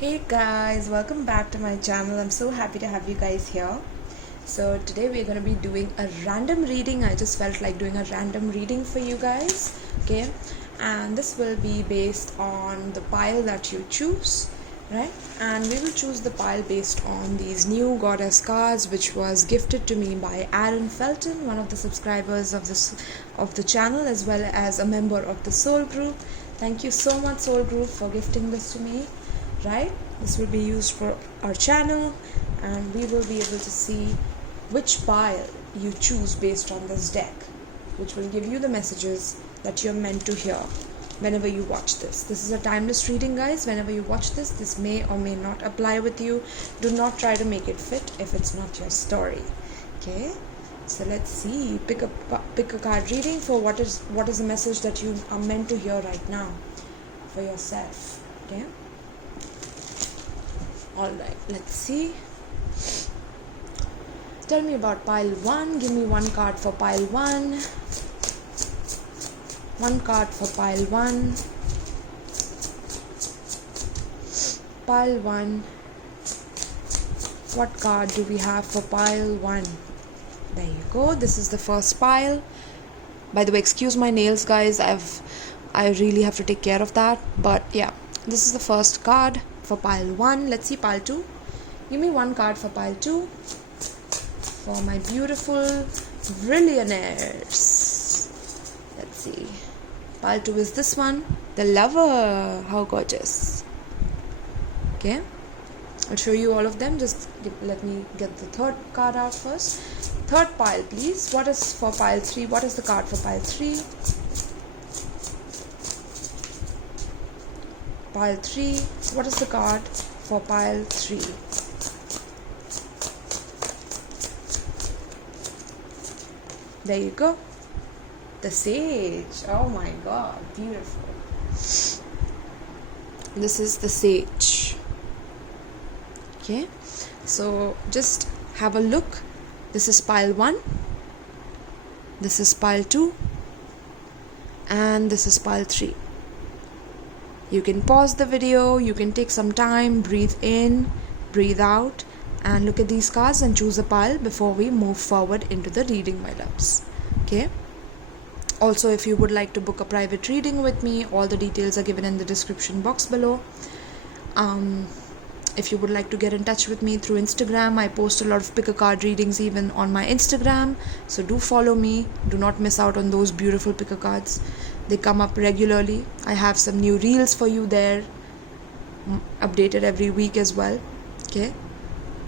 Hey guys, welcome back to my channel. I'm so happy to have you guys here. So today we're going to be doing a random reading. I just felt like doing a random reading for you guys. Okay, and this will be based on the pile that you choose, right? And we will choose the pile based on these new goddess cards, which was gifted to me by Aaron Felton, one of the subscribers of the channel, as well as a member of the Soul Group. Thank you so much, Soul Group, for gifting this to me. Right, this will be used for our channel, and we will be able to see which pile you choose based on this deck, which will give you the messages that you're meant to hear whenever you watch this. This is a timeless reading, guys. Whenever you watch this may or may not apply with you. Do not try to make it fit if it's not your story. Okay, so let's see. Pick a card reading for what is the message that you are meant to hear right now for yourself. Okay. Alright, let's see. Tell me about pile 1. Give me one card for pile 1. One card for pile 1. Pile 1. What card do we have for pile 1? There you go. This is the first pile. By the way, excuse my nails, guys. I really have to take care of that. But yeah, this is the first card for pile 1. Let's see pile 2. Give me one card for pile 2 for my beautiful billionaires. Let's see. Pile 2 is this one, the Lover. How gorgeous. Okay, I'll show you all of them. Let me get the third card out first. Third pile, please. What is for pile 3? What is the card for pile 3? Pile 3. What is the card for pile 3? There you go. The Sage. Oh my god, beautiful. This is the Sage. Okay, so just have a look. This is pile 1. This is pile 2. And this is pile 3. You can pause the video, you can take some time, breathe in, breathe out, and look at these cards and choose a pile before we move forward into the reading, my loves. Okay? Also, if you would like to book a private reading with me, all the details are given in the description box below. If you would like to get in touch with me through Instagram, I post a lot of pick a card readings even on my Instagram. So do follow me. Do not miss out on those beautiful pick a cards. They come up regularly. I have some new reels for you there, updated every week as well. Okay,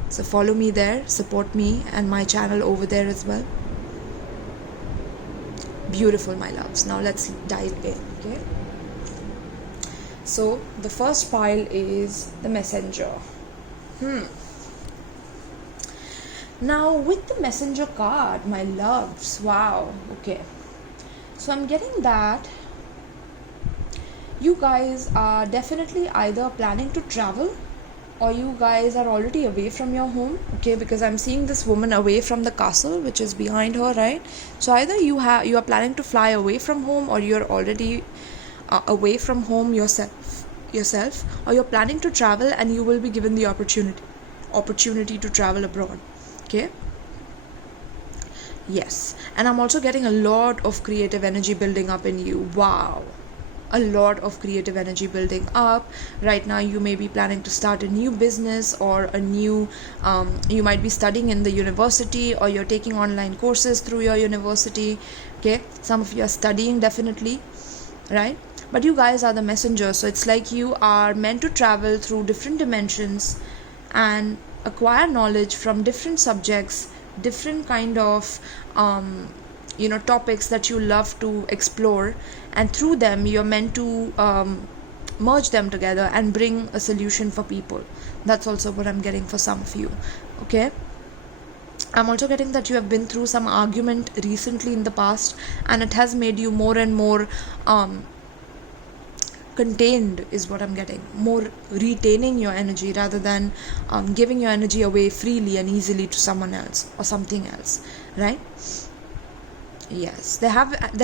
so follow me there, support me and my channel over there as well. Beautiful, my loves. Now let's dive in. Okay, so the first pile is the Messenger. Now with the Messenger card, my loves, wow. Okay, so I'm getting that you guys are definitely either planning to travel or you guys are already away from your home. Okay, because I'm seeing this woman away from the castle which is behind her, right? So either you are planning to fly away from home, or you're already away from home yourself, or you're planning to travel and you will be given the opportunity to travel abroad. Okay, yes, and I'm also getting a lot of creative energy building up in you. Wow, a lot of creative energy building up. Right now you may be planning to start a new business, or a new you might be studying in the university, or you're taking online courses through your university. Okay, some of you are studying definitely, right? But you guys are the messenger, so it's like you are meant to travel through different dimensions and acquire knowledge from different subjects, different kind of topics that you love to explore, and through them you're meant to merge them together and bring a solution for people. That's also what I'm getting for some of you. Okay, I'm also getting that you have been through some argument recently in the past, and it has made you more and more contained, is what I'm getting. More retaining your energy rather than giving your energy away freely and easily to someone else or something else, right? Yes, there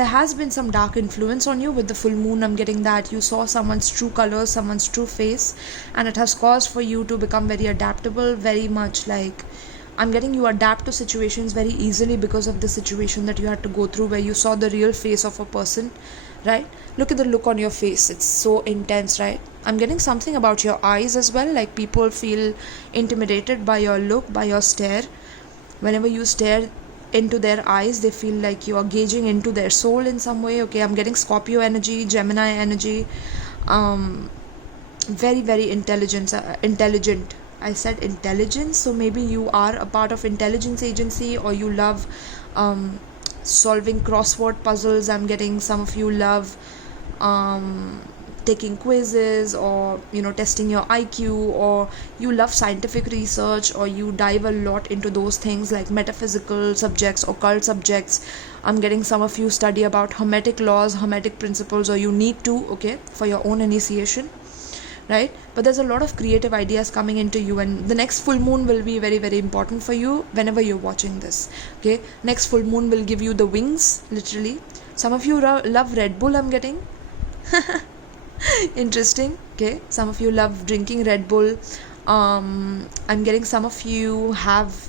has been some dark influence on you with the full moon. I'm getting that you saw someone's true colors, someone's true face, and it has caused for you to become very adaptable, very much like I'm getting you adapt to situations very easily because of the situation that you had to go through where you saw the real face of a person, right? Look at the look on your face. It's so intense, right? I'm getting something about your eyes as well, like people feel intimidated by your look, by your stare. Whenever you stare into their eyes, they feel like you are gauging into their soul in some way. Okay, I'm getting Scorpio energy, Gemini energy, very very intelligent. I said intelligence, so maybe you are a part of intelligence agency, or you love solving crossword puzzles. I'm getting some of you love taking quizzes, or testing your IQ, or you love scientific research, or you dive a lot into those things like metaphysical subjects, occult subjects. I'm getting some of you study about hermetic laws, hermetic principles, or you need to, okay, for your own initiation, right? But there's a lot of creative ideas coming into you, and the next full moon will be very very important for you whenever you're watching this. Okay, next full moon will give you the wings, literally. Some of you love Red Bull, I'm getting. Interesting. Okay, some of you love drinking Red Bull. I'm getting some of you have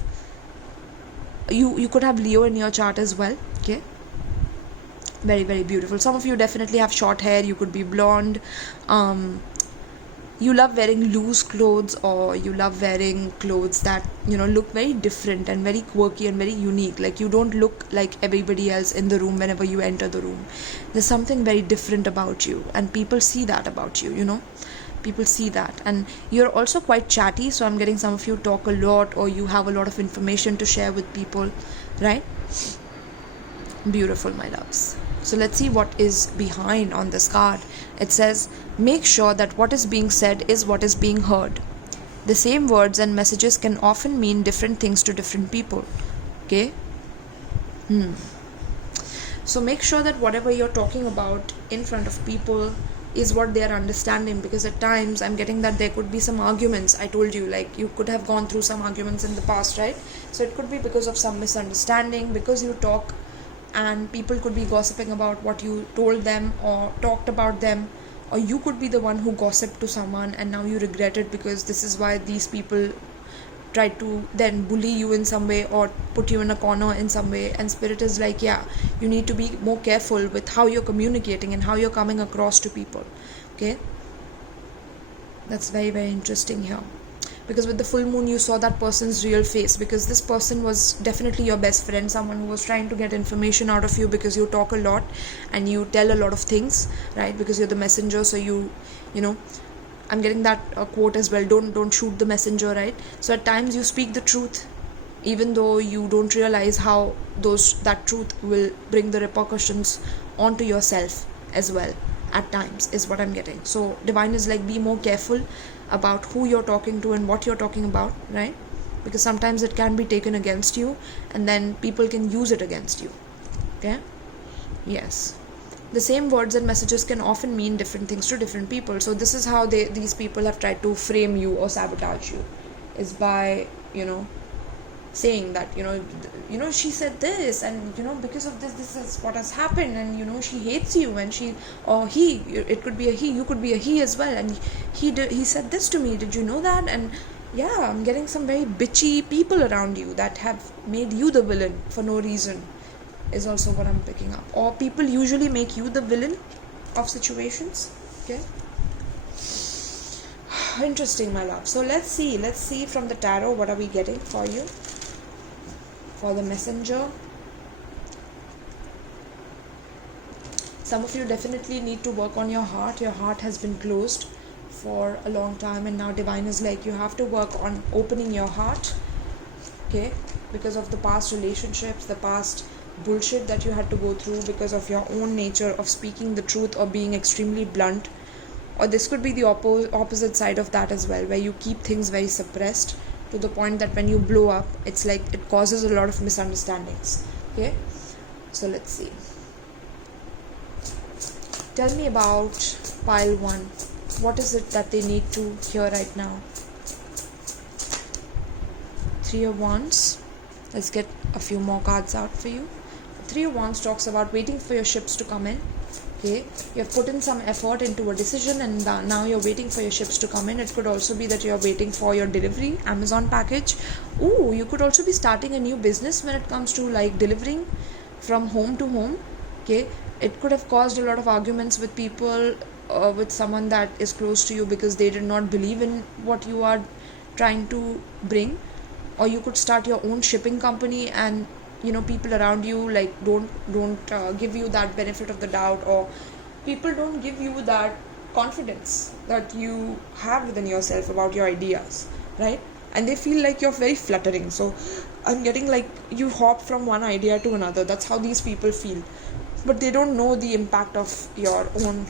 you could have Leo in your chart as well. Okay, very very beautiful. Some of you definitely have short hair. You could be blonde. You love wearing loose clothes, or you love wearing clothes that look very different and very quirky and very unique. Like you don't look like everybody else in the room whenever you enter the room. There's something very different about you, and people see that about you. People see that. And you're also quite chatty, so I'm getting some of you talk a lot, or you have a lot of information to share with people, right? Beautiful, my loves. So let's see what is behind on this card. It says, make sure that what is being said is what is being heard. The same words and messages can often mean different things to different people. Okay? So make sure that whatever you're talking about in front of people is what they are understanding, because at times I'm getting that there could be some arguments. I told you, like you could have gone through some arguments in the past, right? So it could be because of some misunderstanding, because you talk and people could be gossiping about what you told them or talked about them, or you could be the one who gossiped to someone and now you regret it, because this is why these people tried to then bully you in some way or put you in a corner in some way. And spirit is like, yeah, you need to be more careful with how you're communicating and how you're coming across to people. Okay, that's very very interesting here, because with the full moon you saw that person's real face, because this person was definitely your best friend, someone who was trying to get information out of you, because you talk a lot and you tell a lot of things, right? Because you're the messenger. So you know I'm getting that quote as well, don't shoot the messenger, right? So at times you speak the truth, even though you don't realize how that truth will bring the repercussions onto yourself as well at times, is what I'm getting. So divine is like, be more careful about who you're talking to and what you're talking about, right? Because sometimes it can be taken against you, and then people can use it against you. Okay? Yes. The same words and messages can often mean different things to different people. So this is how these people have tried to frame you or sabotage you, is by saying that she said this, and because of this is what has happened, and she hates you, and she, or he, it could be a he, you could be a he as well, and he said this to me, did you know that? And yeah, I'm getting some very bitchy people around you that have made you the villain for no reason, is also what I'm picking up. Or people usually make you the villain of situations. Okay, interesting, my love. So let's see from the tarot, what are we getting for you, for the messenger. Some of you definitely need to work on your heart. Your heart has been closed for a long time, and now divine is like, you have to work on opening your heart. Okay, because of the past relationships, the past bullshit that you had to go through, because of your own nature of speaking the truth or being extremely blunt. Or this could be the opposite side of that as well, where you keep things very suppressed to the point that when you blow up, it's like it causes a lot of misunderstandings. Okay, so let's see. Tell me about pile 1. What is it that they need to hear right now? 3 of Wands. Let's get a few more cards out for you. Three of Wands talks about waiting for your ships to come in. Okay, you have put in some effort into a decision and now you're waiting for your ships to come in. It could also be that you're waiting for your delivery, Amazon package. Ooh, you could also be starting a new business when it comes to like delivering from home to home. Okay, it could have caused a lot of arguments with people, with someone that is close to you, because they did not believe in what you are trying to bring. Or you could start your own shipping company, and people around you like don't give you that benefit of the doubt, or people don't give you that confidence that you have within yourself about your ideas, right? And they feel like you're very fluttering. So I'm getting like you hop from one idea to another. That's how these people feel, but they don't know the impact of your own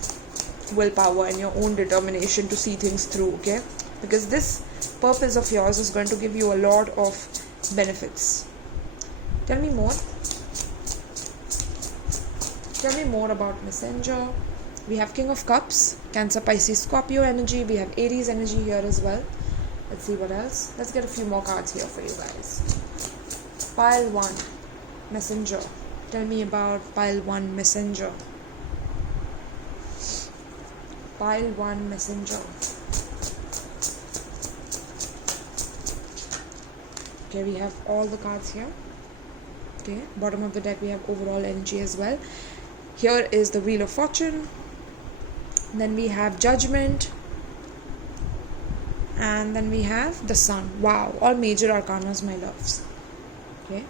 willpower and your own determination to see things through. Okay, because this purpose of yours is going to give you a lot of benefits. Tell me more. Tell me more about Messenger. We have King of Cups, Cancer, Pisces, Scorpio energy. We have Aries energy here as well. Let's see what else. Let's get a few more cards here for you guys. Pile 1, Messenger. Tell me about Pile 1, Messenger. Pile 1, Messenger. Okay, we have all the cards here. Okay, bottom of the deck we have overall energy as well. Here is the Wheel of Fortune. Then we have Judgment. And then we have the Sun. Wow, all major arcanas, my loves. Okay.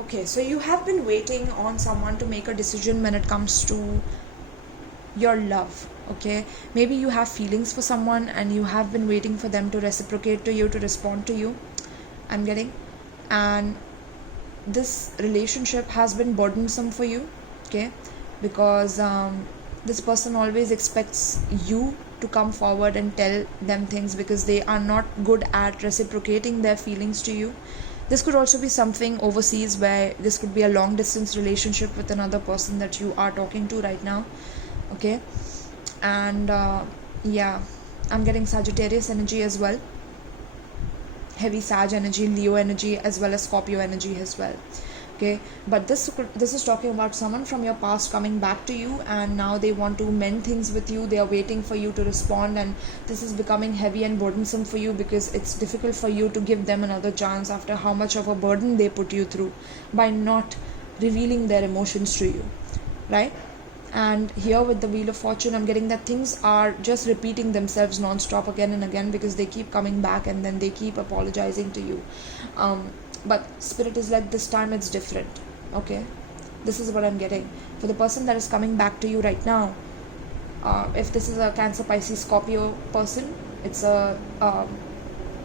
Okay, so you have been waiting on someone to make a decision when it comes to your love. Okay, maybe you have feelings for someone and you have been waiting for them to reciprocate to you, to respond to you. I'm getting, and this relationship has been burdensome for you. Okay, because this person always expects you to come forward and tell them things, because they are not good at reciprocating their feelings to you. This could also be something overseas, where this could be a long distance relationship with another person that you are talking to right now. Okay, and yeah, I'm getting Sagittarius energy as well, heavy Sag energy, Leo energy, as well as Scorpio energy as well. Okay, but this is talking about someone from your past coming back to you, and now they want to mend things with you. They are waiting for you to respond, and this is becoming heavy and burdensome for you, because it's difficult for you to give them another chance after how much of a burden they put you through by not revealing their emotions to you, right? And here with the Wheel of Fortune, I'm getting that things are just repeating themselves non-stop again and again, because they keep coming back and then they keep apologizing to you. But Spirit is like, this time it's different. Okay, this is what I'm getting for the person that is coming back to you right now. If this is a Cancer, Pisces, Scorpio person, it's a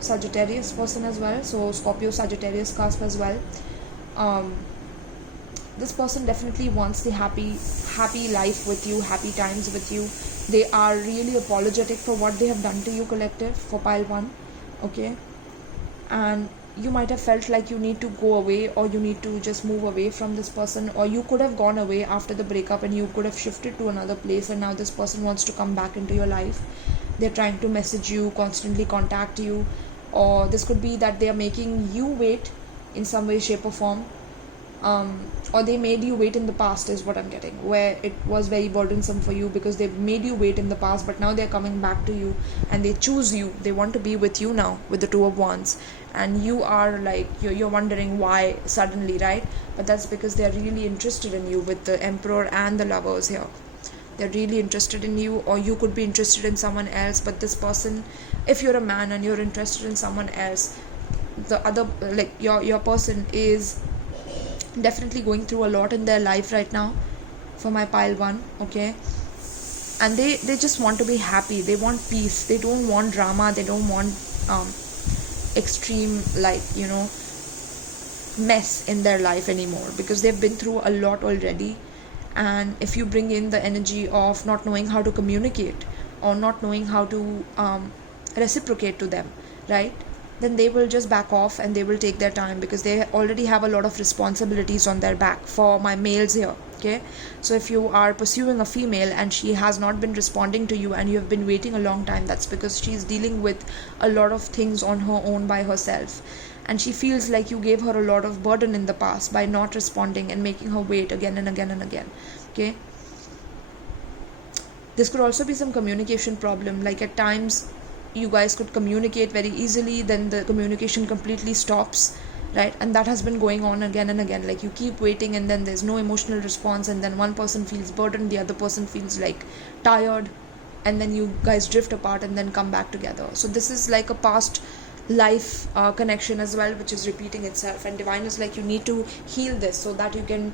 Sagittarius person as well, so Scorpio Sagittarius cusp as well. This person definitely wants the happy life with you, happy times with you. They are really apologetic for what they have done to you, collective, for Pile 1. Okay, and you might have felt like you need to go away, or you need to just move away from this person, or you could have gone away after the breakup and you could have shifted to another place, and now this person wants to come back into your life. They're trying to message you, constantly contact you, or this could be that they are making you wait in some way, shape or form. Or they made you wait in the past, is what I'm getting, where it was very burdensome for you because they made you wait in the past, but now they're coming back to you and they choose you. They want to be with you now with the Two of Wands, and you are like, you're wondering why suddenly, right? But that's because they're really interested in you with the Emperor and the Lovers here. They're really interested in you, or you could be interested in someone else. But this person, if you're a man and you're interested in someone else, the other, like your person is definitely going through a lot in their life right now, for my Pile 1. Okay, and they just want to be happy. They want peace. They don't want drama. They don't want extreme, like, mess in their life anymore, because they've been through a lot already. And if you bring in the energy of not knowing how to communicate, or not knowing how to reciprocate to them, right, then they will just back off and they will take their time, because they already have a lot of responsibilities on their back, for my males here. Okay, so if you are pursuing a female and she has not been responding to you and you have been waiting a long time, that's because she's dealing with a lot of things on her own by herself, and she feels like you gave her a lot of burden in the past by not responding and making her wait again and again and again. Okay, this could also be some communication problem, like at times you guys could communicate very easily, then the communication completely stops, right? And that has been going on again and again, like you keep waiting and then there's no emotional response, and then one person feels burdened, the other person feels like tired, and then you guys drift apart and then come back together. So this is like a past life connection as well, which is repeating itself, and divine is like, you need to heal this so that you can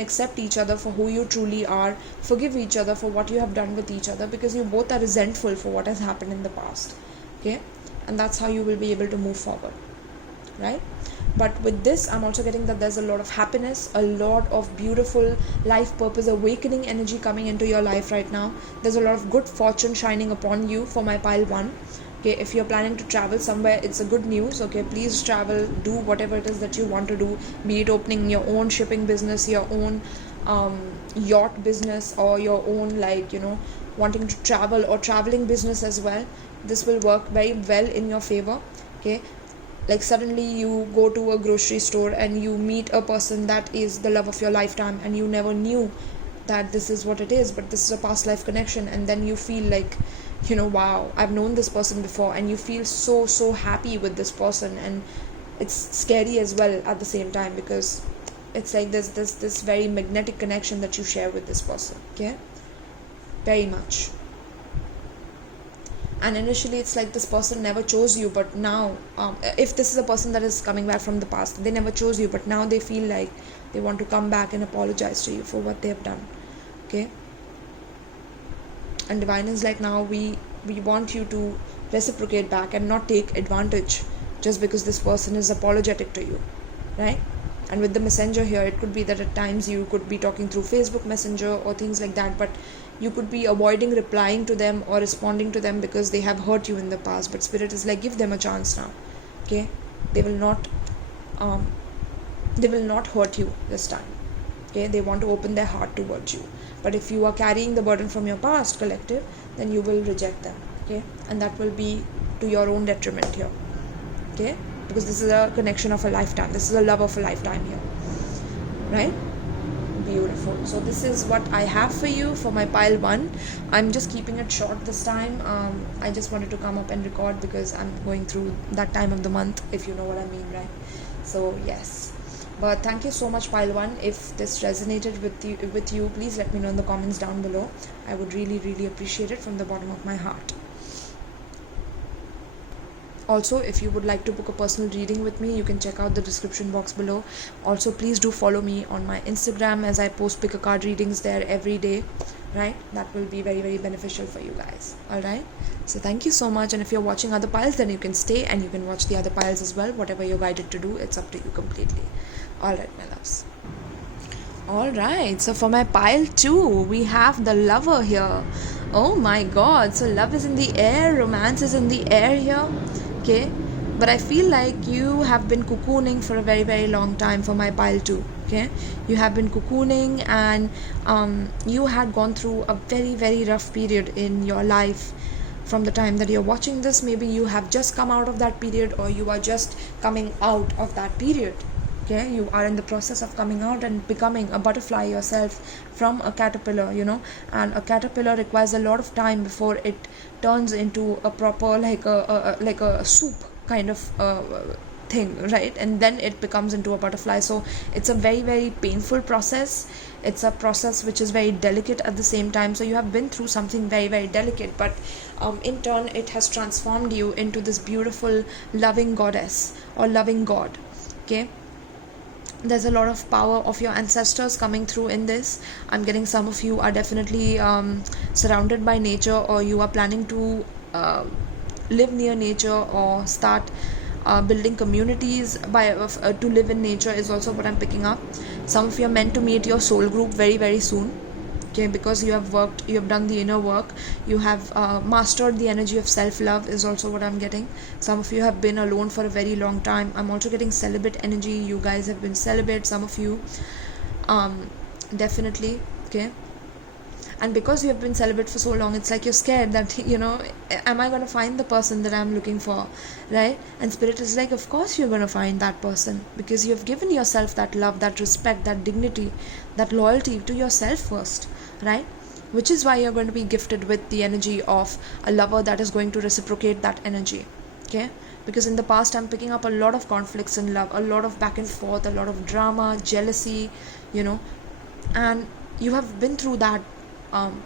accept each other for who you truly are, forgive each other for what you have done with each other, because you both are resentful for what has happened in the past. Okay, and that's how you will be able to move forward, right? But with this, I'm also getting that there's a lot of happiness, a lot of beautiful life purpose, awakening energy coming into your life right now. There's a lot of good fortune shining upon you for my pile 1. Okay, if you're planning to travel somewhere, it's a good news. Okay, please travel, do whatever it is that you want to do, be it opening your own shipping business, your own yacht business, or your own, like, wanting to travel or traveling business as well. This will work very well in your favor. Okay, like suddenly you go to a grocery store and you meet a person that is the love of your lifetime, and you never knew that this is what it is, but this is a past life connection, and then you feel like, wow, I've known this person before, and you feel so happy with this person, and it's scary as well at the same time, because it's like there's this very magnetic connection that you share with this person. Okay, very much. And initially it's like this person never chose you, but now if this is a person that is coming back from the past, they never chose you, but now they feel like they want to come back and apologize to you for what they have done. Okay, and divine is like, now we want you to reciprocate back and not take advantage just because this person is apologetic to you, right? And with the messenger here, it could be that at times you could be talking through Facebook Messenger or things like that, but you could be avoiding replying to them or responding to them because they have hurt you in the past. But spirit is like, give them a chance now. Okay, they will not hurt you this time. Okay, they want to open their heart towards you. But if you are carrying the burden from your past, collective, then you will reject them. Okay, and that will be to your own detriment here. Okay, because this is a connection of a lifetime, this is a love of a lifetime here, right? Beautiful. So this is what I have for you for my pile 1. I'm just keeping it short this time. I just wanted to come up and record because I'm going through that time of the month, if you know what I mean, right? So yes, but thank you so much, pile 1. If this resonated with you, please let me know in the comments down below. I would really appreciate it from the bottom of my heart. Also, if you would like to book a personal reading with me, you can check out the description box below. Also, please do follow me on my Instagram, as I post pick a card readings there every day, right? That will be very beneficial for you guys. All right, so thank you so much. And if you're watching other piles, then you can stay and you can watch the other piles as well. Whatever you're guided to do, it's up to you completely. All right, my loves. All right, so for my pile 2, we have the lover here. Oh my god, so love is in the air, romance is in the air here. Okay, but I feel like you have been cocooning for a very long time for my pile 2. Okay, you have been cocooning, and you had gone through a very rough period in your life. From the time that you're watching this, maybe you have just come out of that period, or you are just coming out of that period. Okay, you are in the process of coming out and becoming a butterfly yourself from a caterpillar, and a caterpillar requires a lot of time before it turns into a proper, like a soup kind of thing, right? And then it becomes into a butterfly. So it's a very painful process. It's a process which is very delicate at the same time. So you have been through something very delicate, but in turn it has transformed you into this beautiful loving goddess or loving god. Okay, there's a lot of power of your ancestors coming through in this. I'm getting some of you are definitely surrounded by nature, or you are planning to live near nature or start building communities to live in nature is also what I'm picking up. Some of you are meant to meet your soul group very soon. Okay, because you have done the inner work, you have mastered the energy of self-love is also what I'm getting. Some of you have been alone for a very long time. I'm also getting celibate energy. You guys have been celibate, some of you. Definitely. Okay. And because you have been celibate for so long, it's like you're scared that, am I going to find the person that I'm looking for, right? And spirit is like, of course you're going to find that person, because you have given yourself that love, that respect, that dignity, that loyalty to yourself first, right? Which is why you're going to be gifted with the energy of a lover that is going to reciprocate that energy. Okay. Because in the past I'm picking up a lot of conflicts in love, a lot of back and forth, a lot of drama, jealousy, and you have been through um,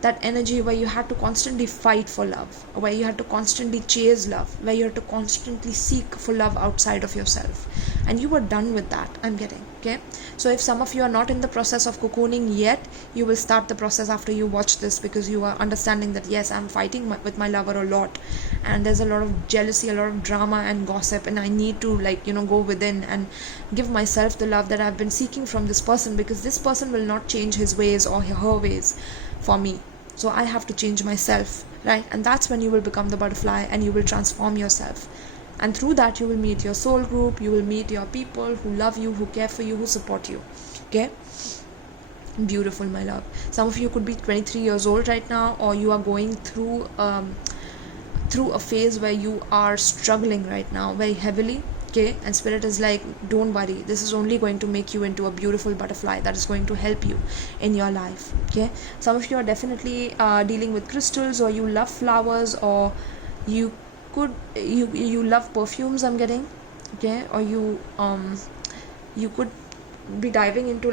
that energy where you had to constantly fight for love, where you had to constantly chase love, where you had to constantly seek for love outside of yourself, and you were done with that, I'm getting. Okay. So if some of you are not in the process of cocooning yet, you will start the process after you watch this, because you are understanding that yes, I'm fighting with my lover a lot, and there's a lot of jealousy, a lot of drama and gossip, and I need to go within and give myself the love that I've been seeking from this person, because this person will not change his ways or her ways for me. So I have to change myself, right? And that's when you will become the butterfly and you will transform yourself. And through that you will meet your soul group, you will meet your people who love you, who care for you, who support you. Okay. Beautiful, my love. Some of you could be 23 years old right now, or you are going through a phase where you are struggling right now very heavily. Okay. And spirit is like, don't worry, this is only going to make you into a beautiful butterfly that is going to help you in your life. Okay. Some of you are definitely dealing with crystals, or you love flowers, or you love perfumes, I'm getting. Okay. Or you could be diving into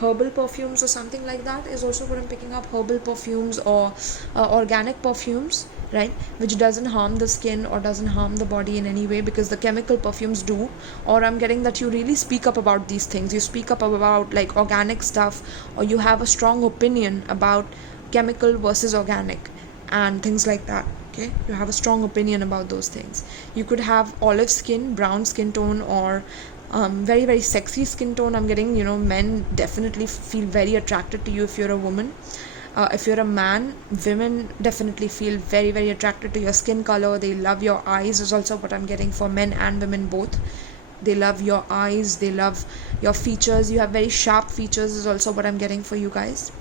herbal perfumes or something like that is also what I'm picking up. Herbal perfumes or organic perfumes, right? Which doesn't harm the skin or doesn't harm the body in any way, because the chemical perfumes do. Or I'm getting that you really speak up about these things. You speak up about organic stuff, or you have a strong opinion about chemical versus organic and things like that. Okay. You have a strong opinion about those things. You could have olive skin, brown skin tone, or very very sexy skin tone, I'm getting. Men definitely feel very attracted to you if you're a woman. If you're a man, women definitely feel very very attracted to your skin color. They love your eyes is also what I'm getting for men and women both. They love your eyes, they love your features. You have very sharp features is also what I'm getting for you guys.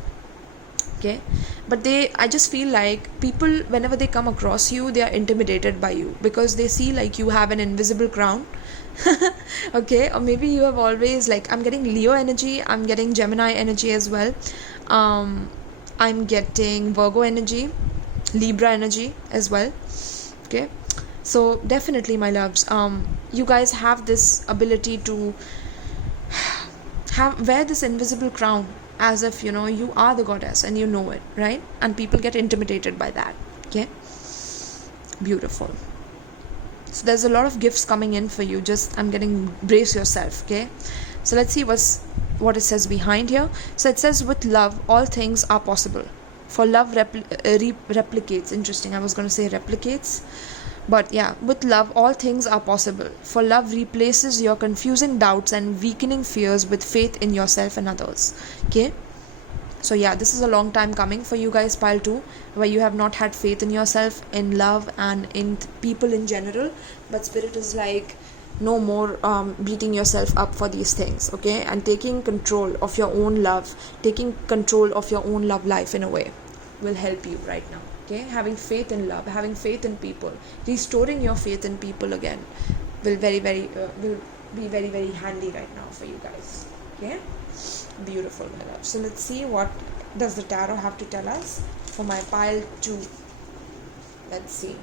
Okay. But I just feel like people, whenever they come across you, they are intimidated by you, because they see you have an invisible crown. Okay. Or maybe you have always I'm getting Leo energy, I'm getting Gemini energy as well, I'm getting Virgo energy, Libra energy as well. Okay. So definitely, my loves, you guys have this ability to wear this invisible crown as if you are the goddess and you know it, right? And people get intimidated by that. Okay. Beautiful. So there's a lot of gifts coming in for you. Just I'm getting, brace yourself. Okay. So let's see what it says behind here. So it says, with love all things are possible, for love replicates. Interesting, I was going to say replicates, but yeah, with love all things are possible, for love replaces your confusing doubts and weakening fears with faith in yourself and others. Okay. So yeah, this is a long time coming for you guys, pile 2, where you have not had faith in yourself, in love, and in people in general. But spirit is like, no more beating yourself up for these things. Okay. And taking control of your own love, taking control of your own love life in a way will help you right now. Okay. Having faith in love, having faith in people, restoring your faith in people again will be very very handy right now for you guys. Okay. Beautiful, my love. So let's see, what does the tarot have to tell us for my pile 2. Let's see.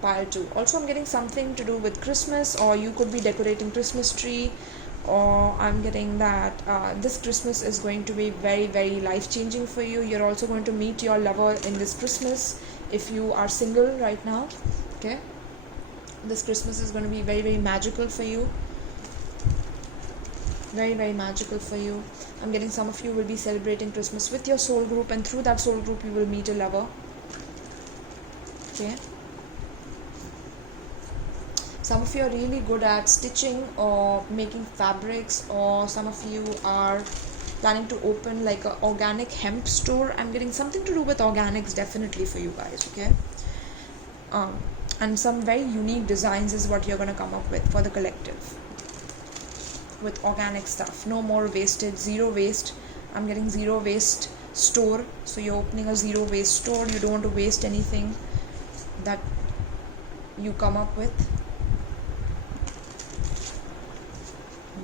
Pile 2. Also, I'm getting something to do with Christmas, or you could be decorating Christmas tree, or I'm getting that this Christmas is going to be very very life-changing for you. You're also going to meet your lover in this Christmas if you are single right now. Okay. This Christmas is going to be very very magical for you. Very very magical for you. I'm getting some of you will be celebrating Christmas with your soul group, and through that soul group you will meet a lover. Okay. Some of you are really good at stitching or making fabrics, or some of you are planning to open like a organic hemp store. I'm getting something to do with organics definitely for you guys. Okay. And some very unique designs is what you're going to come up with for the collective. with organic stuff. No more wastage, zero waste. I'm getting zero waste store. So you're opening a zero waste store. You don't want to waste anything that you come up with.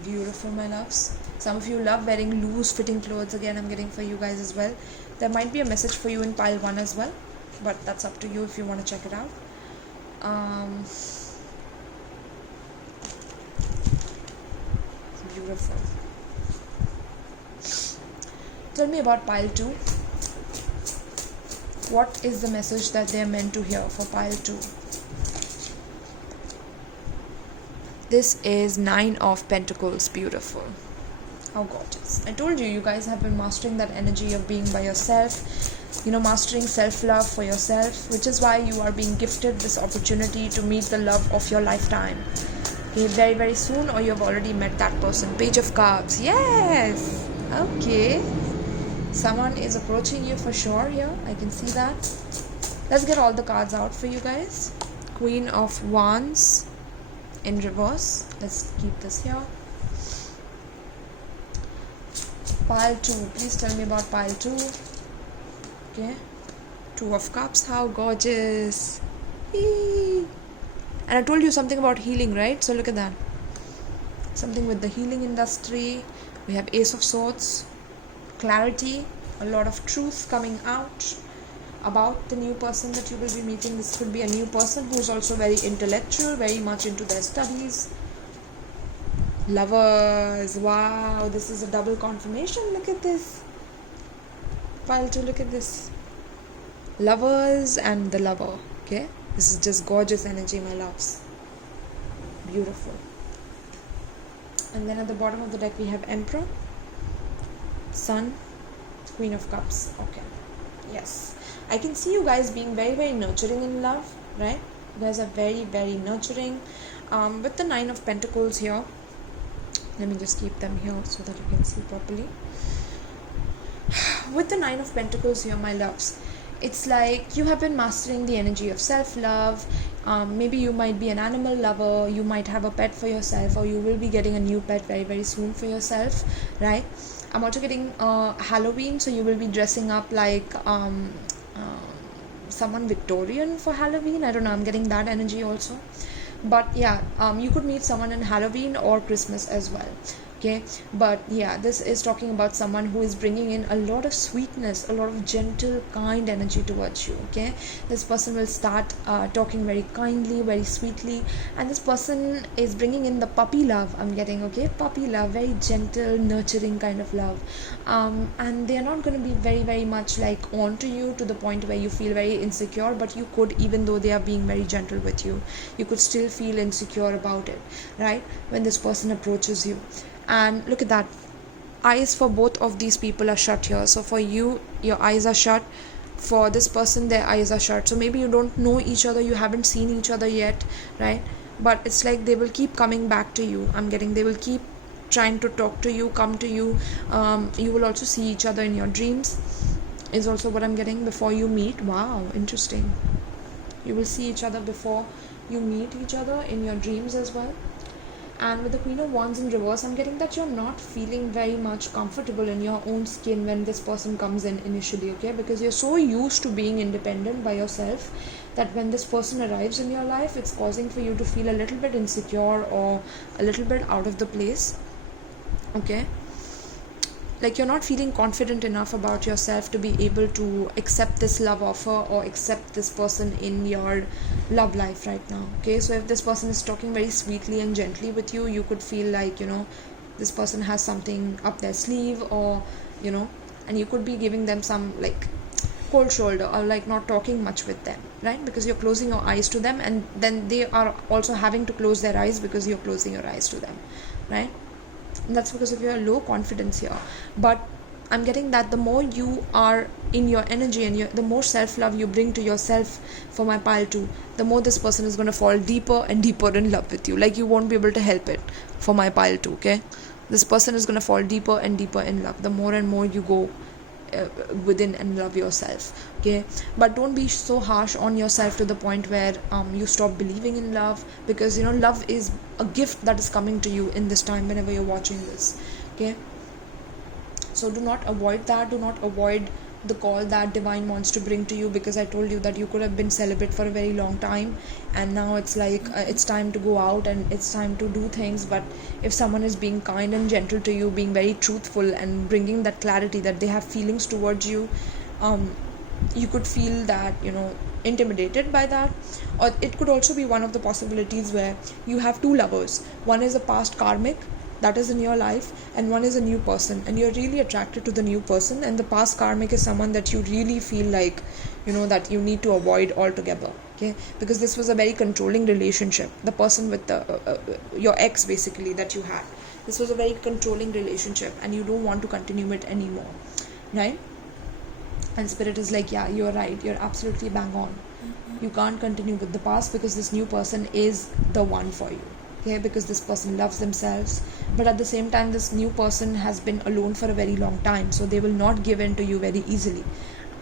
Beautiful, my loves. Some of you love wearing loose fitting clothes. Again, I'm getting for you guys as well. There might be a message for you in pile 1 as well, but that's up to you if you want to check it out. Beautiful. Tell me about pile 2. What is the message that they're meant to hear for pile 2? This is 9 of Pentacles. Beautiful. How gorgeous. I told you, you guys have been mastering that energy of being by yourself. Mastering self-love for yourself, which is why you are being gifted this opportunity to meet the love of your lifetime. Okay, very, very soon, or you have already met that person. Page of Cups. Yes. Okay. Someone is approaching you for sure here. I can see that. Let's get all the cards out for you guys. Queen of Wands in reverse. Let's keep this here. Pile 2. Please tell me about pile 2. Okay. 2 of Cups. How gorgeous. Eee. And I told you something about healing, right? So look at that. Something with the healing industry. We have Ace of Swords. Clarity. A lot of truth coming out about the new person that you will be meeting. This could be a new person who is also very intellectual, very much into their studies. Lovers. Wow, this is a double confirmation. Look at this. Pile 2, look at this. Lovers and the lover. Okay, this is just gorgeous energy, my loves. Beautiful. And then at the bottom of the deck we have Emperor, Sun, Queen of Cups. Okay, yes, I can see you guys being very, very nurturing in love, right? You guys are very, very nurturing. With the 9 of Pentacles here, let me just keep them here so that you can see properly. With the 9 of Pentacles here, my loves, it's like you have been mastering the energy of self-love. Maybe you might be an animal lover, you might have a pet for yourself, or you will be getting a new pet very, very soon for yourself, right? I'm also getting Halloween, so you will be dressing up like someone Victorian for Halloween. I don't know, I'm getting that energy also. But yeah, you could meet someone in Halloween or Christmas as well. Okay, but yeah, this is talking about someone who is bringing in a lot of sweetness, a lot of gentle, kind energy towards you. Okay, this person will start talking very kindly, very sweetly, and this person is bringing in the puppy love. I'm getting, okay, puppy love, very gentle, nurturing kind of love, and they are not going to be very, very much like on to you to the point where you feel very insecure. But you could, even though they are being very gentle with you, you could still feel insecure about it, right? When this person approaches you. And look at that, eyes for both of these people are shut here. So for you, your eyes are shut. For this person, their eyes are shut. So maybe you don't know each other, you haven't seen each other yet, right? But it's like they will keep coming back to you. I'm getting, they will keep trying to talk to you, come to you. You will also see each other in your dreams, is also what I'm getting, before you meet. Wow, interesting. You will see each other before you meet each other in your dreams as well. And with the Queen of Wands in reverse, I'm getting that you're not feeling very much comfortable in your own skin when this person comes in initially, okay? Because you're so used to being independent by yourself that when this person arrives in your life, it's causing for you to feel a little bit insecure or a little bit out of the place, okay? Like you're not feeling confident enough about yourself to be able to accept this love offer or accept this person in your love life right now, okay? So if this person is talking very sweetly and gently with you, you could feel like, you know, this person has something up their sleeve, or, you know, and you could be giving them some like cold shoulder, or like not talking much with them, right? Because you're closing your eyes to them, and then they are also having to close their eyes because you're closing your eyes to them, right? And that's because of your low confidence here. But I'm getting that the more you are in your energy and the more self-love you bring to yourself for my pile 2, the more this person is going to fall deeper and deeper in love with you. Like you won't be able to help it for my pile 2, okay? This person is going to fall deeper and deeper in love the more and more you go within and love yourself. Okay, but don't be so harsh on yourself to the point where you stop believing in love, because love is a gift that is coming to you in this time whenever you're watching this. Okay, so do not avoid that. Do not avoid the call that divine wants to bring to you, because I told you that you could have been celibate for a very long time, and now it's like it's time to go out and it's time to do things. But if someone is being kind and gentle to you, being very truthful and bringing that clarity that they have feelings towards you, you could feel that intimidated by that. Or it could also be one of the possibilities where you have two lovers. One is a past karmic that is in your life, and one is a new person, and you're really attracted to the new person, and the past karmic is someone that you really feel like that you need to avoid altogether. Okay, because this was a very controlling relationship. The person with the your ex, basically, that you had, this was a very controlling relationship, and you don't want to continue it anymore, right? And spirit is like, yeah, you're right, you're absolutely bang on. You can't continue with the past, because this new person is the one for you. Okay, because this person loves themselves, but at the same time this new person has been alone for a very long time, so they will not give in to you very easily.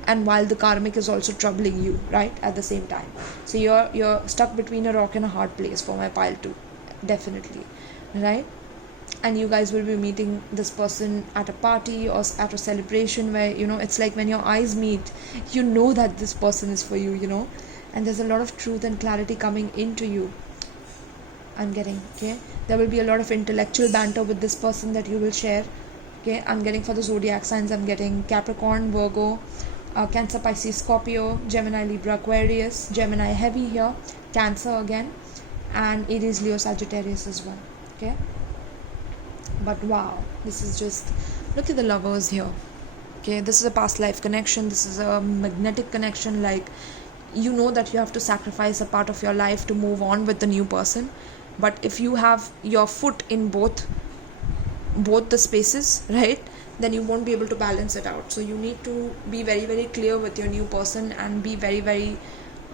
And while the karmic is also troubling you, right, at the same time, so you're stuck between a rock and a hard place for my pile too, definitely, right? And you guys will be meeting this person at a party or at a celebration where it's like when your eyes meet, that this person is for you, and there's a lot of truth and clarity coming into you. I'm getting, okay, there will be a lot of intellectual banter with this person that you will share. Okay, I'm getting for the zodiac signs, I'm getting Capricorn, Virgo, Cancer, Pisces, Scorpio, Gemini, Libra, Aquarius, Gemini heavy here, Cancer again, and Aries, Leo, Sagittarius as well. Okay, but wow, this is just, look at the lovers here. Okay, this is a past life connection, this is a magnetic connection, like that you have to sacrifice a part of your life to move on with the new person. But if you have your foot in both the spaces, right, then you won't be able to balance it out. So you need to be very, very clear with your new person, and be very, very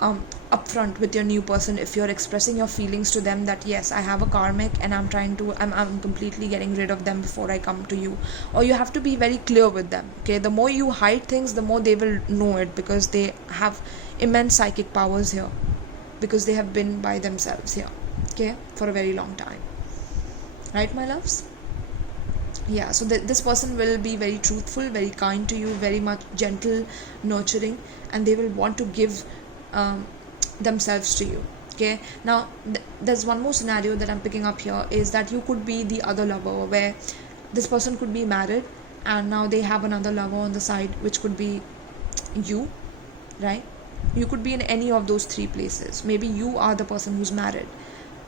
upfront with your new person if you're expressing your feelings to them, that yes, I have a karmic and I'm completely getting rid of them before I come to you. Or you have to be very clear with them. Okay, the more you hide things, the more they will know it, because they have immense psychic powers here, because they have been by themselves here, okay, for a very long time, right, my loves? Yeah, so this person will be very truthful, very kind to you, very much gentle, nurturing, and they will want to give themselves to you. Okay, now there's one more scenario that I'm picking up here, is that you could be the other lover, where this person could be married and now they have another lover on the side, which could be you, right? You could be in any of those three places. Maybe you are the person who's married,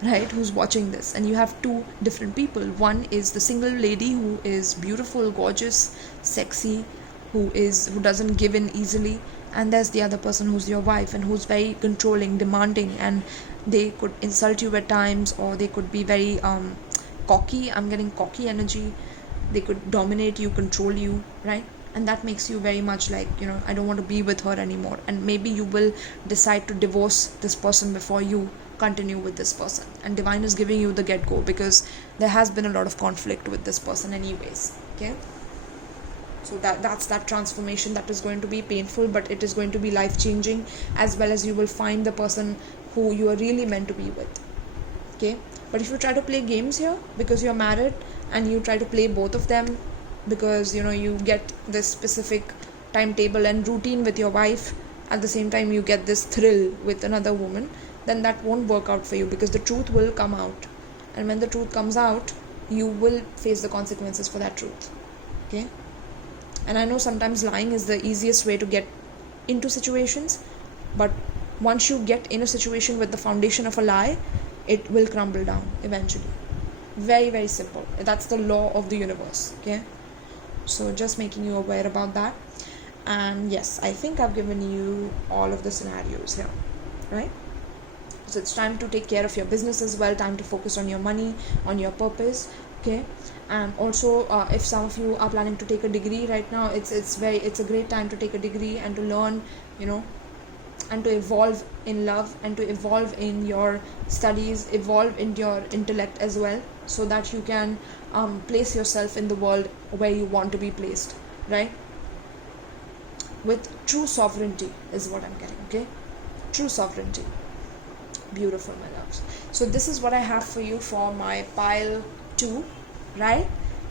right, who's watching this, and you have two different people. One is the single lady who is beautiful, gorgeous, sexy, who doesn't give in easily, and there's the other person who's your wife, and who's very controlling, demanding, and they could insult you at times, or they could be very cocky. I'm getting cocky energy. They could dominate you, control you, right? And that makes you very much like, I don't want to be with her anymore. And maybe you will decide to divorce this person before you continue with this person. And divine is giving you the get-go, because there has been a lot of conflict with this person anyways. Okay, so that's that transformation that is going to be painful, but it is going to be life-changing, as well as you will find the person who you are really meant to be with. Okay, but if you try to play games here because you're married, and you try to play both of them because you get this specific timetable and routine with your wife, at the same time you get this thrill with another woman, then that won't work out for you, because the truth will come out, and when the truth comes out, you will face the consequences for that truth. Okay, and I know sometimes lying is the easiest way to get into situations, but once you get in a situation with the foundation of a lie, it will crumble down eventually. Very, very simple. That's the law of the universe. Okay, so just making you aware about that. And yes, I think I've given you all of the scenarios here, right? So it's time to take care of your business as well, time to focus on your money, on your purpose. Okay, and also if some of you are planning to take a degree right now, it's a great time to take a degree and to learn, and to evolve in love, and to evolve in your studies, evolve in your intellect as well, so that you can place yourself in the world where you want to be placed, right? with true sovereignty is what I'm getting. Okay, true sovereignty. Beautiful, my loves. So this is what I have for you for my pile 2, right?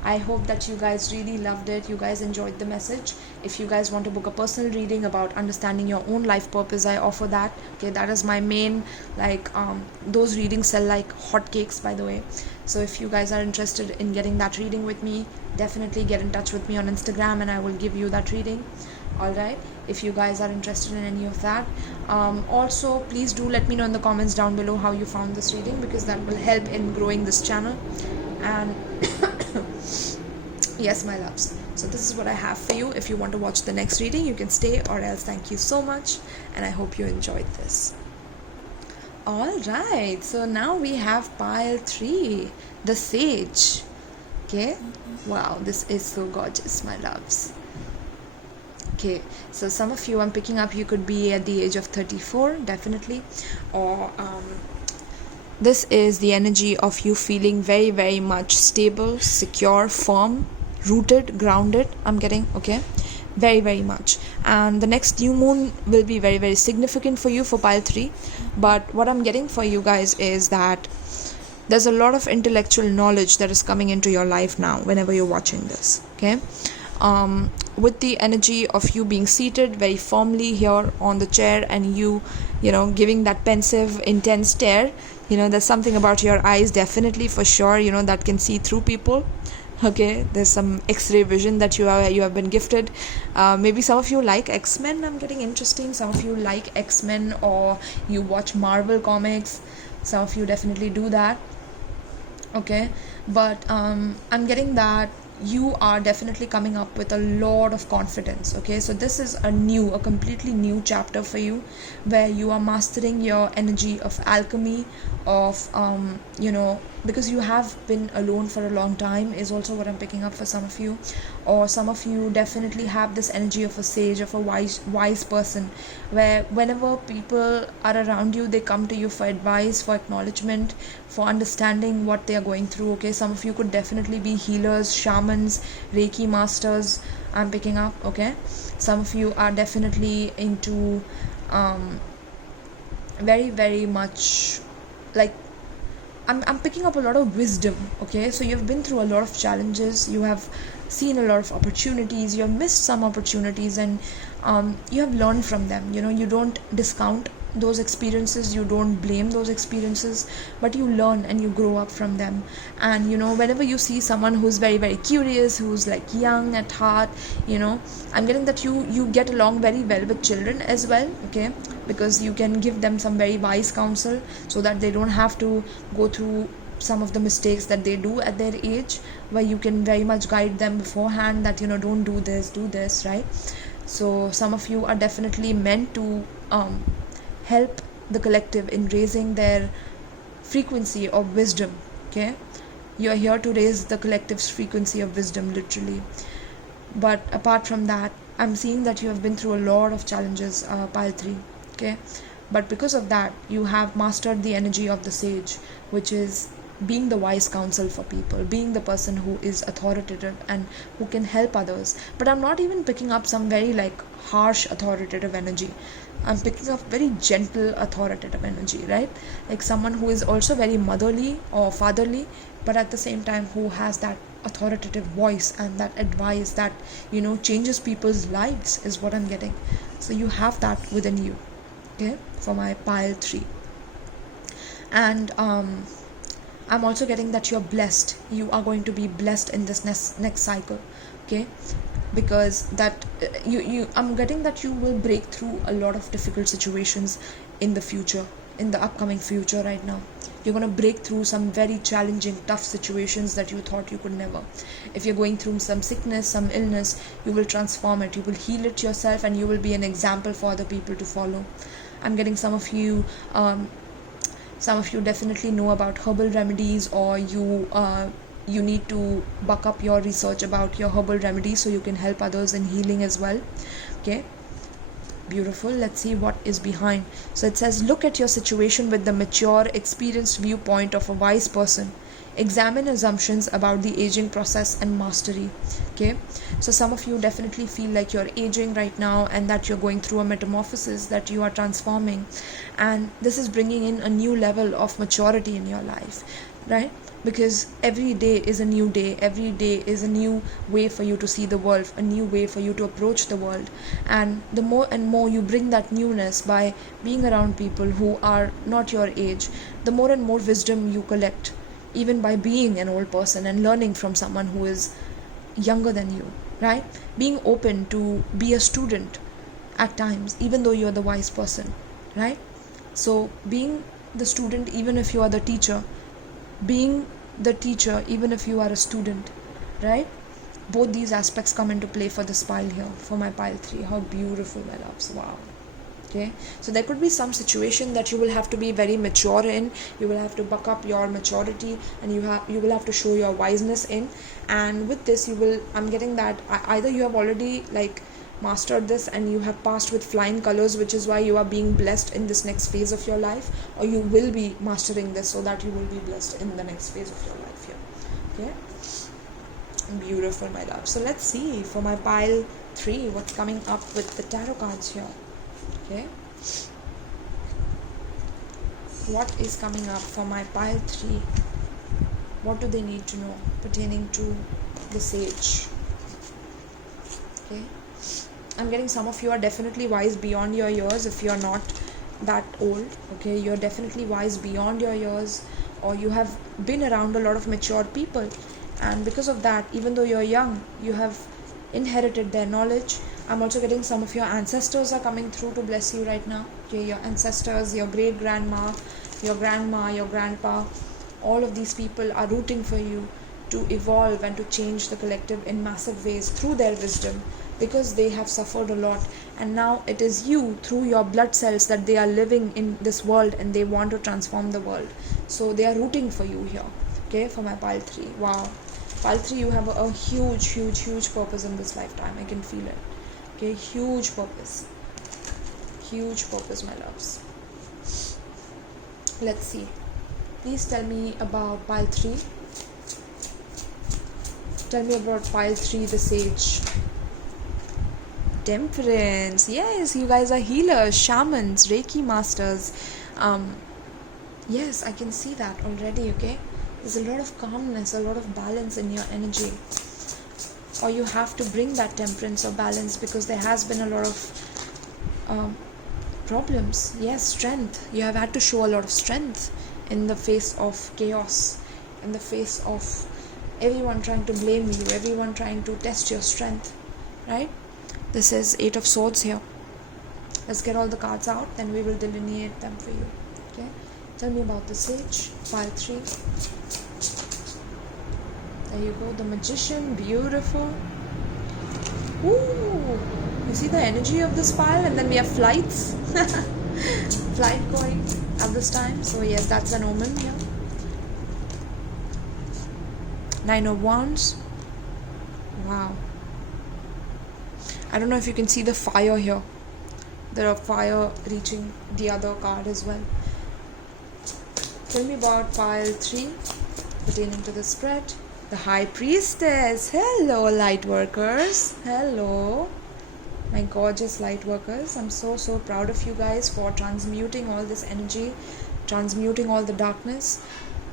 I hope that you guys really loved it. You guys enjoyed the message. If you guys want to book a personal reading about understanding your own life purpose, I offer that. Okay, that is my main, like, those readings sell like hotcakes, by the way. So if you guys are interested in getting that reading with me, definitely get in touch with me on Instagram and I will give you that reading. Alright, if you guys are interested in any of that. Also, please do let me know in the comments down below how you found this reading, because that will help in growing this channel. And yes, my loves, so this is what I have for you. If you want to watch the next reading, you can stay, or else thank you so much, and I hope you enjoyed this. Alright, so now we have pile 3, the Sage. Okay, wow, this is so gorgeous, my loves. Okay, so some of you I'm picking up, you could be at the age of 34, definitely, or this is the energy of you feeling very, very much stable, secure, firm, rooted, grounded, I'm getting. Okay, very, very much. And the next new moon will be very, very significant for you for pile 3. But what I'm getting for you guys is that there's a lot of intellectual knowledge that is coming into your life now whenever you're watching this. Okay, with the energy of you being seated very firmly here on the chair, and you know, giving that pensive, intense stare. You know, there's something about your eyes, definitely, for sure, you know, that can see through people. Okay, there's some X-ray vision that you have been gifted. Maybe some of you like X-Men, I'm getting interesting. Some of you like X-Men, or you watch Marvel comics. Some of you definitely do that. Okay, but I'm getting that you are definitely coming up with a lot of confidence. Okay, so this is a completely new chapter for you, where you are mastering your energy of alchemy, of you know, because you have been alone for a long time is also what I'm picking up for some of you. Or some of you definitely have this energy of a sage, of a wise person, where whenever people are around you, they come to you for advice, for acknowledgement, for understanding what they are going through. Okay, some of you could definitely be healers, shamans, Reiki masters, I'm picking up. Okay, some of you are definitely into very, very much, like, I'm picking up a lot of wisdom. Okay, so you've been through a lot of challenges, you have seen a lot of opportunities, you have missed some opportunities, and you have learned from them. You know, you don't discount those experiences, you don't blame those experiences, but you learn and you grow up from them. And you know, whenever you see someone who's very, very curious, who's like young at heart, you know, I'm getting that you get along very well with children as well. Okay, because you can give them some very wise counsel, so that they don't have to go through some of the mistakes that they do at their age, where you can very much guide them beforehand that, you know, don't do this, right? So some of you are definitely meant to help the collective in raising their frequency of wisdom. Okay, you are here to raise the collective's frequency of wisdom, literally. But apart from that, I'm seeing that you have been through a lot of challenges, pile 3. Okay, but because of that, you have mastered the energy of the sage, which is being the wise counsel for people, being the person who is authoritative and who can help others. But I'm not even picking up some very, like, harsh authoritative energy. I'm picking up very gentle authoritative energy, right? Like someone who is also very motherly or fatherly, but at the same time who has that authoritative voice and that advice that, you know, changes people's lives is what I'm getting. So you have that within you. Okay, for my pile 3. And I'm also getting that you're blessed. You are going to be blessed in this next cycle. Okay, because that I'm getting that you will break through a lot of difficult situations in the future, in the upcoming future. Right now you're going to break through some very challenging, tough situations that you thought you could never. If you're going through some sickness, some illness, you will transform it, you will heal it yourself, and you will be an example for other people to follow. I'm getting some of you definitely know about herbal remedies, or you need to buck up your research about your herbal remedies so you can help others in healing as well. Okay, beautiful. Let's see what is behind. So it says, look at your situation with the mature, experienced viewpoint of a wise person. examine assumptions about the aging process and mastery. Okay, so some of you definitely feel like you're aging right now and that you're going through a metamorphosis, that you are transforming, and this is bringing in a new level of maturity in your life, right? Because every day is a new day, every day is a new way for you to see the world, a new way for you to approach the world. And the more and more you bring that newness by being around people who are not your age, the more and more wisdom you collect, even by being an old person and learning from someone who is younger than you, right? Being open to be a student at times, even though you're the wise person, right? So being the student even if you are the teacher, being the teacher even if you are a student, right? Both these aspects come into play for this pile here, for my pile 3. How beautiful, my loves. Wow. Okay, so there could be some situation that you will have to be very mature in. You will have to buck up your maturity, and you will have to show your wiseness in. And with this, I'm getting that either you have already like mastered this and you have passed with flying colors, which is why you are being blessed in this next phase of your life, or you will be mastering this so that you will be blessed in the next phase of your life here. Okay, beautiful, my love. So let's see for my pile 3 what's coming up with the tarot cards here. Okay, what is coming up for my pile 3? What do they need to know pertaining to the Sage? Okay, I'm getting some of you are definitely wise beyond your years. If you're not that old, okay, you're definitely wise beyond your years, or you have been around a lot of mature people, and because of that, even though you're young, you have inherited their knowledge. I'm also getting some of your ancestors are coming through to bless you right now. Okay, your ancestors, your great grandma, your grandma, your grandpa, all of these people are rooting for you to evolve and to change the collective in massive ways through their wisdom, because they have suffered a lot, and now it is you through your blood cells that they are living in this world and they want to transform the world. So they are rooting for you here. Okay, for my pile 3. Wow, pile 3, you have a huge purpose in this lifetime. I can feel it. Okay, huge purpose, my loves. Let's see, please tell me about pile 3. Tell me about pile 3, the Sage. Temperance. Yes, you guys are healers, shamans, Reiki masters. Yes, I can see that already. Okay, there's a lot of calmness, a lot of balance in your energy, or you have to bring that temperance or balance because there has been a lot of problems. Yes, strength. You have had to show a lot of strength in the face of chaos, in the face of everyone trying to blame you, everyone trying to test your strength, right? This is 8 of Swords here. Let's get all the cards out, then we will delineate them for you. Okay, tell me about the Sage, pile 3. There you go, the Magician. Beautiful. Ooh, you see the energy of this pile, and then we have flights. Flight going at this time. So yes, that's an omen here. 9 of Wands. Wow. I don't know if you can see the fire here. There are fire reaching the other card as well. Tell me about pile 3 pertaining to the spread. The High Priestess. Hello, light workers. Hello, my gorgeous light workers. I'm so proud of you guys for transmuting all this energy, transmuting all the darkness.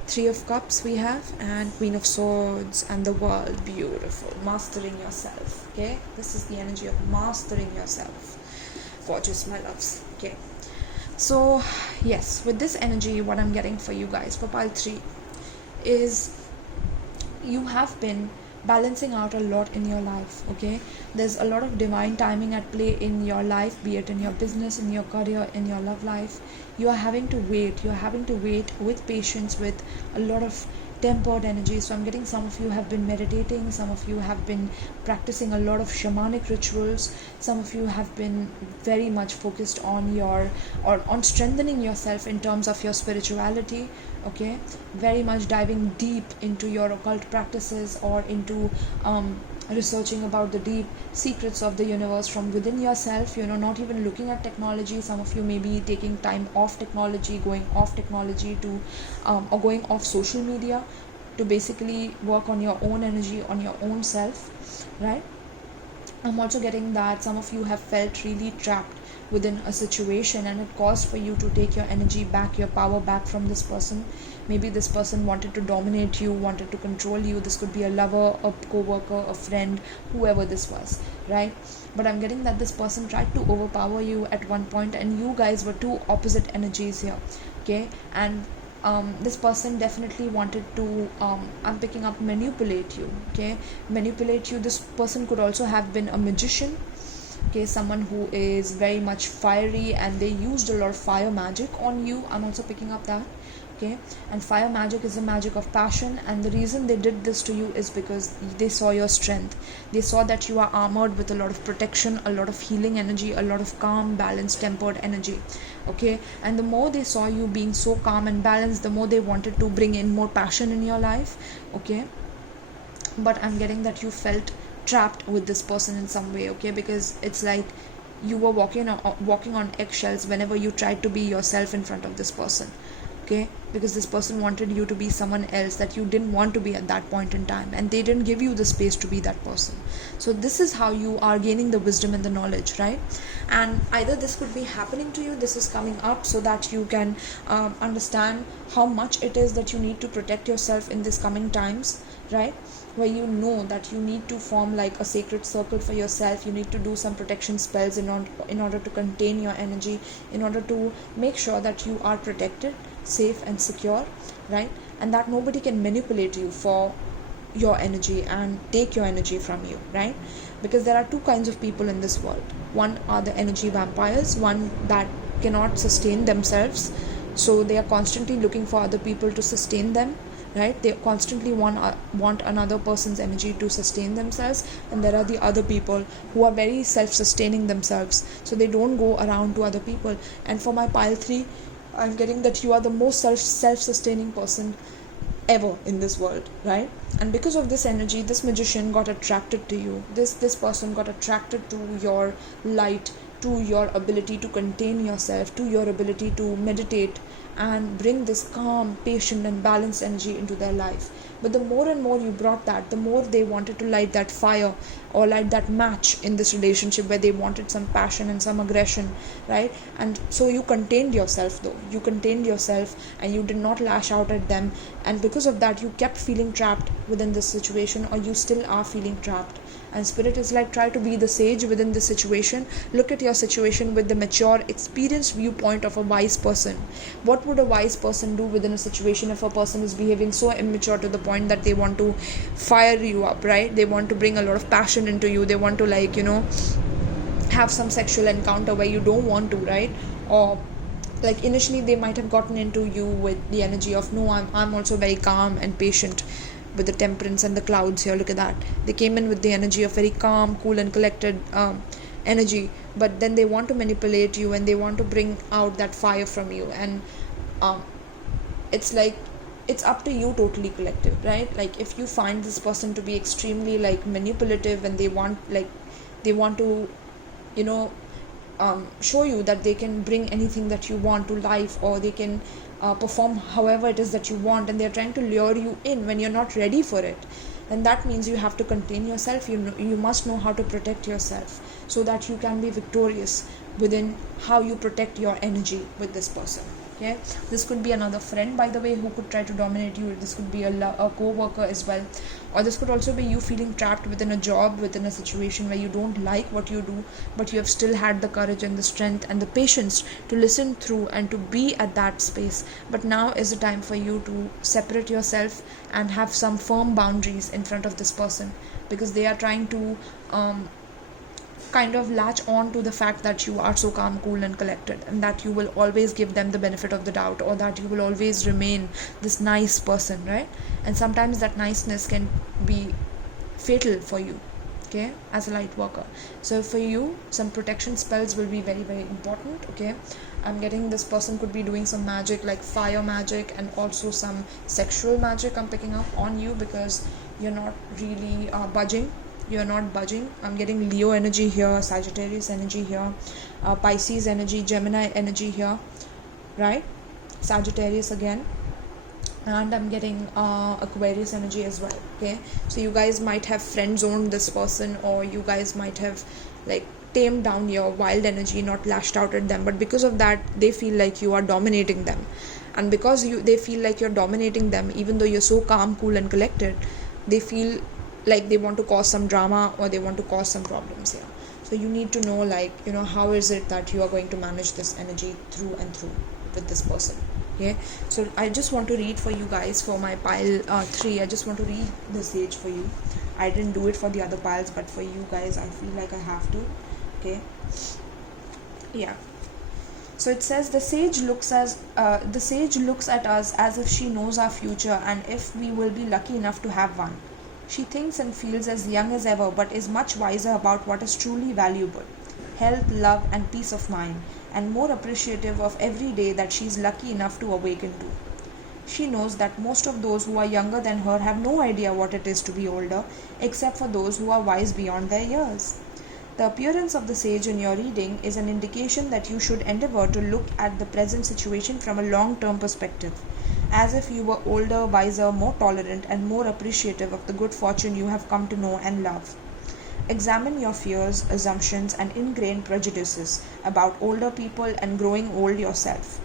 3 of Cups we have, and Queen of Swords, and the World. Beautiful. Mastering yourself. Okay, this is the energy of mastering yourself. Gorgeous, my loves. Okay, so yes, with this energy, what I'm getting for you guys for pile 3 is you have been balancing out a lot in your life. Okay, there's a lot of divine timing at play in your life, be it in your business, in your career, in your love life. You're having to wait with patience, with a lot of tempered energy. So I'm getting some of you have been meditating, some of you have been practicing a lot of shamanic rituals, some of you have been very much focused on on strengthening yourself in terms of your spirituality. Okay, very much diving deep into your occult practices, or into researching about the deep secrets of the universe from within yourself, not even looking at technology. Some of you may be taking time off technology, going off technology to or going off social media, to basically work on your own energy, on your own self, right? I'm also getting that some of you have felt really trapped within a situation, and it caused for you to take your energy back, your power back from this person. Maybe this person wanted to dominate you, wanted to control you. This could be a lover, a co-worker, a friend, whoever this was, right? But I'm getting that this person tried to overpower you at one point, and you guys were two opposite energies here, okay? And this person definitely wanted to I'm picking up manipulate you, okay? Manipulate you. This person could also have been a magician, okay? Someone who is very much fiery, and they used a lot of fire magic on you. I'm also picking up that, okay? And fire magic is a magic of passion, and the reason they did this to you is because they saw your strength. They saw that you are armored with a lot of protection, a lot of healing energy, a lot of calm, balanced, tempered energy, okay? And the more they saw you being so calm and balanced, the more they wanted to bring in more passion in your life, okay? But I'm getting that you felt trapped with this person in some way, okay? Because it's like you were walking on eggshells whenever you tried to be yourself in front of this person, okay? Because this person wanted you to be someone else that you didn't want to be at that point in time, and they didn't give you the space to be that person. So this is how you are gaining the wisdom and the knowledge, right? And either this could be happening to you, this is coming up so that you can understand how much it is that you need to protect yourself in these coming times, right? Where you know that you need to form like a sacred circle for yourself. You need to do some protection spells in order to contain your energy, in order to make sure that you are protected, safe and secure, right? And that nobody can manipulate you for your energy and take your energy from you, right? Because there are two kinds of people in this world. One are the energy vampires, one that cannot sustain themselves, so they are constantly looking for other people to sustain them, right? They constantly want another person's energy to sustain themselves. And there are the other people who are very self-sustaining themselves, so they don't go around to other people. And for my pile 3, I'm getting that you are the most self-sustaining person ever in this world, right? And because of this energy, this magician got attracted to you. This person got attracted to your light, to your ability to contain yourself, to your ability to meditate and bring this calm, patient and balanced energy into their life. But the more and more you brought that, the more they wanted to light that fire or light that match in this relationship, where they wanted some passion and some aggression, right? And so you contained yourself, though. You contained yourself and you did not lash out at them. And because of that, you kept feeling trapped within this situation, or you still are feeling trapped. And spirit is like, try to be the sage within the situation. Look at your situation with the mature, experienced viewpoint of a wise person. What would a wise person do within a situation if a person is behaving so immature to the point that they want to fire you up, right? They want to bring a lot of passion into you. They want to have some sexual encounter where you don't want to, right? Or like initially they might have gotten into you with the energy of, no, I'm also very calm and patient, with the temperance and the clouds here. Look at that. They came in with the energy of very calm, cool and collected energy, but then they want to manipulate you and they want to bring out that fire from you. And it's like, it's up to you, totally collective, right? Like if you find this person to be extremely like manipulative, and they want to show you that they can bring anything that you want to life, or they can perform however it is that you want, and they're trying to lure you in when you're not ready for it, then that means you have to contain yourself. You must know how to protect yourself so that you can be victorious within how you protect your energy with this person. Okay, this could be another friend, by the way, who could try to dominate you. This could be a co-worker as well, or this could also be you feeling trapped within a job, within a situation where you don't like what you do, but you have still had the courage and the strength and the patience to listen through and to be at that space. But now is the time for you to separate yourself and have some firm boundaries in front of this person, because they are trying to kind of latch on to the fact that you are so calm, cool and collected, and that you will always give them the benefit of the doubt, or that you will always remain this nice person, right? And sometimes that niceness can be fatal for you, okay, as a light worker. So for you, some protection spells will be very, very important, okay? I'm getting this person could be doing some magic, like fire magic, and also some sexual magic I'm picking up on you, because you're not really budging. You're not budging. I'm getting Leo energy here, Sagittarius energy here, Pisces energy, Gemini energy here, right? Sagittarius again. and I'm getting Aquarius energy as well. Okay, so you guys might have friend zoned this person, or you guys might have like tamed down your wild energy, not lashed out at them, but because of that they feel like you are dominating them. And because they feel like you're dominating them, even though you're so calm, cool and collected, they feel like they want to cause some drama, or they want to cause some problems here. So you need to know, like, how is it that you are going to manage this energy through and through with this person. Okay, so I just want to read for you guys for my pile 3. I just want to read the sage for you. I didn't do it for the other piles, but for you guys I feel like I have to. Okay, yeah. So it says the sage looks at us as if she knows our future and if we will be lucky enough to have one. She thinks and feels as young as ever, but is much wiser about what is truly valuable: health, love, and peace of mind, and more appreciative of every day that she is lucky enough to awaken to. She knows that most of those who are younger than her have no idea what it is to be older, except for those who are wise beyond their years. The appearance of the sage in your reading is an indication that you should endeavor to look at the present situation from a long-term perspective, as if you were older, wiser, more tolerant, and more appreciative of the good fortune you have come to know and love. Examine your fears, assumptions, and ingrained prejudices about older people and growing old yourself.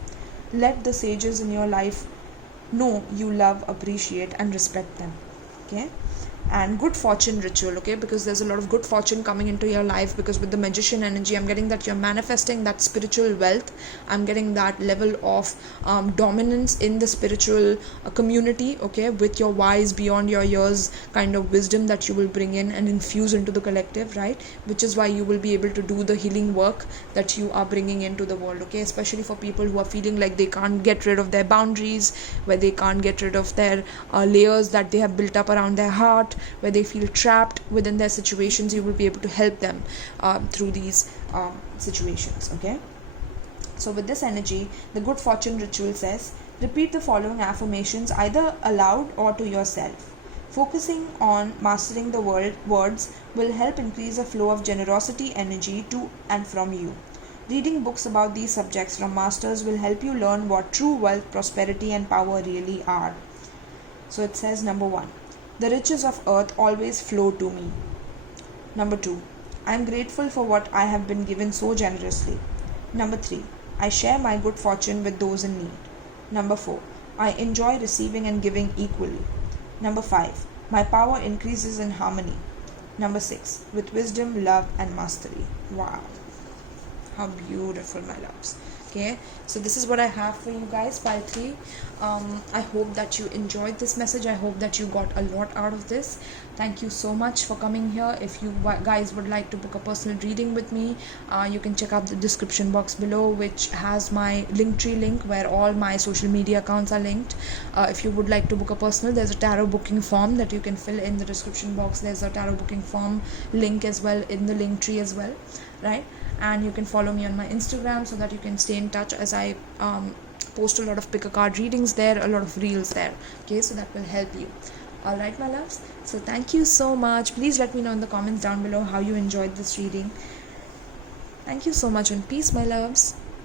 Let the sages in your life know you love, appreciate, and respect them. Okay? And good fortune ritual, okay, because there's a lot of good fortune coming into your life, because with the magician energy I'm getting that you're manifesting that spiritual wealth. I'm getting that level of dominance in the spiritual community, okay, with your wise beyond your years kind of wisdom that you will bring in and infuse into the collective, right? Which is why you will be able to do the healing work that you are bringing into the world, okay, especially for people who are feeling like they can't get rid of their boundaries, where they can't get rid of their layers that they have built up around their heart, where they feel trapped within their situations. You will be able to help them through these situations, okay? So with this energy, the good fortune ritual says, repeat the following affirmations either aloud or to yourself. Focusing on mastering the words will help increase the flow of generosity energy to and from you. Reading books about these subjects from masters will help you learn what true wealth, prosperity and power really are. So it says, number 1, the riches of earth always flow to me. Number 2, I am grateful for what I have been given so generously. Number 3, I share my good fortune with those in need. Number 4, I enjoy receiving and giving equally. Number 5, my power increases in harmony. Number 6, with wisdom, love and mastery. Wow, how beautiful, my loves. Okay, so this is what I have for you guys, pile 3. I hope that you enjoyed this message. I hope that you got a lot out of this. Thank you so much for coming here. If you guys would like to book a personal reading with me, you can check out the description box below, which has my Linktree link where all my social media accounts are linked. If you would like to book a personal, there's a tarot booking form that you can fill in the description box. There's a tarot booking form link as well in the Linktree as well, right? And you can follow me on my Instagram so that you can stay in touch, as I post a lot of pick a card readings there, a lot of reels there, okay, so that will help you. All right, my loves, so thank you so much. Please let me know in the comments down below how you enjoyed this reading. Thank you so much, and peace, my loves.